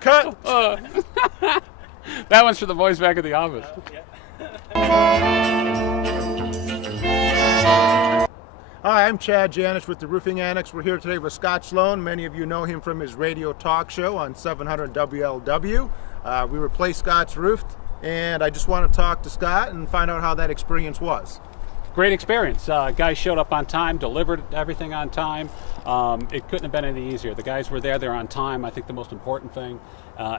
Cut! That one's for the boys back at the office. Hi, I'm Chad Janish with the Roofing Annex. We're here today with Scott Sloan. Many of you know him from his radio talk show on 700 WLW. We replaced Scott's roof, and I just want to talk to Scott and find out how that experience was. Great experience. Guys showed up on time, delivered everything on time. It couldn't have been any easier. The guys were there, they're on time. I think the most important thing.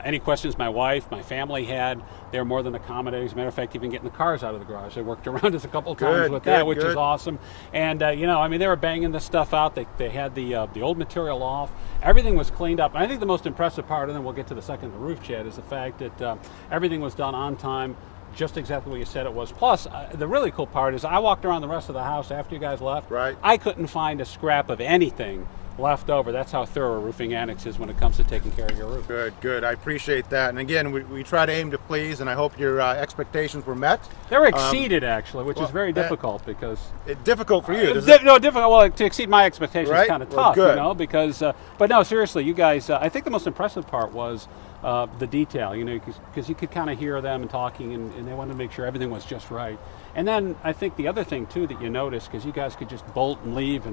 Any questions my wife, my family had, they were more than accommodating. As a matter of fact, even getting the cars out of the garage. They worked around us a couple times with that, which is awesome. And you know, I mean, they were banging this stuff out. They had the old material off. Everything was cleaned up. And I think the most impressive part, and then we'll get to the second, the roof, Chad, is the fact that everything was done on time, just exactly what you said it was. Plus, the really cool part is I walked around the rest of the house after you guys left. Right. I couldn't find a scrap of anything left over. That's how thorough Roofing Annex is when it comes to taking care of your roof. Good, good. I appreciate that. And again, we try to aim to please, and I hope your expectations were met. They were exceeded, actually, which is very difficult because... difficult for you, No, difficult. Well, to exceed my expectations is kind of tough, good. You know, because... but no, seriously, you guys, I think the most impressive part was the detail, you know, because you could kind of hear them talking, and they wanted to make sure everything was just right. And then I think the other thing too that you noticed, because you guys could just bolt and leave,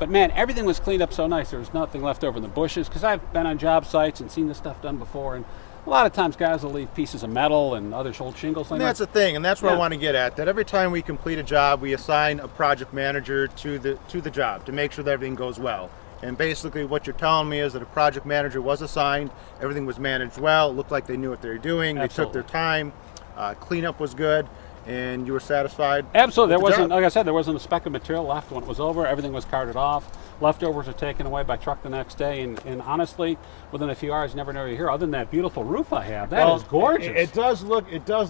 but man, everything was cleaned up so nice. There was nothing left over in the bushes, because I've been on job sites and seen this stuff done before, and a lot of times guys will leave pieces of metal and other old shingles. And that's the thing, and that's what I want to get at. That every time we complete a job, we assign a project manager to the job to make sure that everything goes well. And basically what you're telling me is that a project manager was assigned, everything was managed well, it looked like they knew what they were doing, Absolutely. They took their time, cleanup was good, and you were satisfied? Absolutely. There wasn't, job. like I said, there wasn't a speck of material left when it was over. Everything was carted off. Leftovers were taken away by truck the next day, and honestly, within a few hours, you never know you're here. Other than that beautiful roof I have, that is gorgeous. It does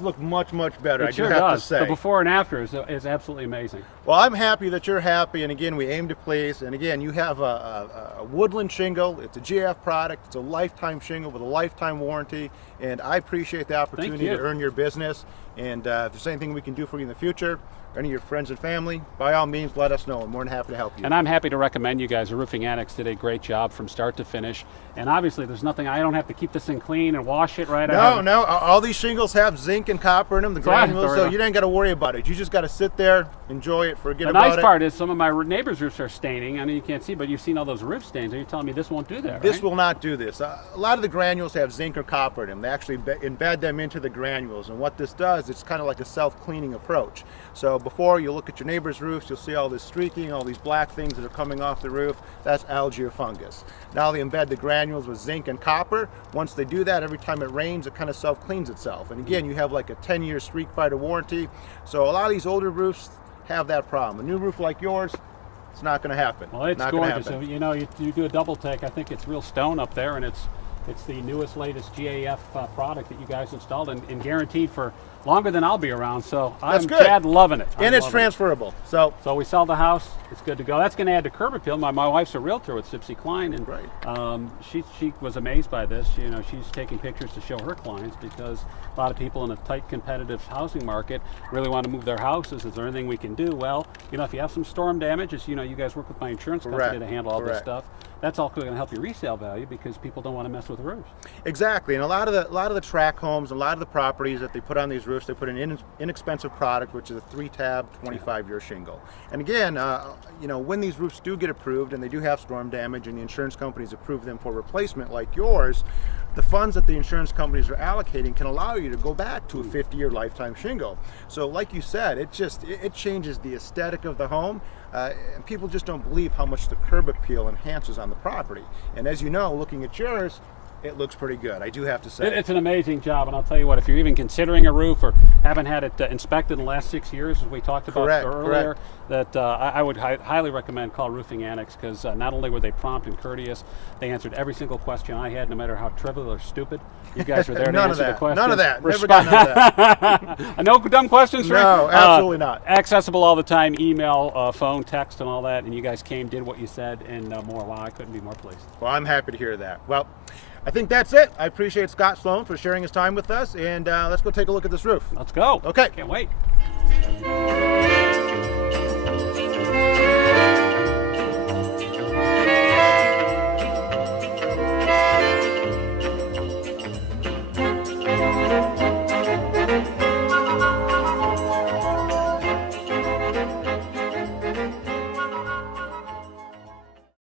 look much better. It I sure do have does. to say. The before and after is absolutely amazing. Well, I'm happy that you're happy, and again, we aim to please. And again, you have a woodland shingle. It's a GF product. It's a lifetime shingle with a lifetime warranty, and I appreciate the opportunity to earn your business. And if there's anything we can do for you in the future, or any of your friends and family, by all means, let us know. I'm more than happy to help you. And I'm happy to recommend you guys. The Roofing Annex did a great job from start to finish. And obviously, there's nothing, I don't have to keep this thing clean and wash it right out. No, all these shingles have zinc and copper in them, the granules, so you ain't got to worry about it. You just got to sit there, enjoy it, forget about it. The nice part is some of my neighbors' roofs are staining. I know you can't see, but you've seen all those roof stains. Are you telling me this won't do that, This will not do this. A lot of the granules have zinc or copper in them. They actually embed them into the granules, and what this does, it's kind of like a self-cleaning approach. So before you look at your neighbor's roofs, you'll see all this streaking, all these black things that are coming off the roof. That's algae or fungus. Now they embed the granules with zinc and copper. Once they do that, every time it rains, it kind of self-cleans itself. And again, you have like a 10-year streak fighter warranty. So a lot of these older roofs have that problem. A new roof like yours, it's not going to happen. Well, it's gorgeous. So, you know, you do a double take. I think it's real stone up there, and it's the newest, latest GAF product that you guys installed, and guaranteed for longer than I'll be around. So I'm Chad loving it. And it's transferable. So we sell the house. It's good to go. That's going to add to curb appeal. My wife's a realtor with Sipsey Klein, and she was amazed by this. You know, she's taking pictures to show her clients because a lot of people in a tight, competitive housing market really want to move their houses. Is there anything we can do? Well, you know, if you have some storm damage, as you know, you guys work with my insurance company to handle all this stuff. That's also going to help your resale value because people don't want to mess with roofs. Exactly, and a lot of the tract homes, a lot of the properties that they put on these roofs, they put an inexpensive product, which is a 3-tab, 25-year shingle. And again, you know, when these roofs do get approved and they do have storm damage, and the insurance companies approve them for replacement, like yours, the funds that the insurance companies are allocating can allow you to go back to a 50-year lifetime shingle. So, like you said, it changes the aesthetic of the home. And people just don't believe how much the curb appeal enhances on the property. And as you know, looking at yours, it looks pretty good, I do have to say. It's an amazing job, and I'll tell you what, if you're even considering a roof or haven't had it inspected in the last 6 years, as we talked about earlier, that I would highly recommend call Roofing Annex, because not only were they prompt and courteous, they answered every single question I had, no matter how trivial or stupid. You guys were there to answer the question. None of that. Never got none of that. No dumb questions, Rick? No, absolutely not. Accessible all the time, email, phone, text, and all that, and you guys came, did what you said, and more. Wow, I couldn't be more pleased. Well, I'm happy to hear that. Well, I think that's it. I appreciate Scott Sloan for sharing his time with us, and let's go take a look at this roof. Let's go. Okay. Can't wait.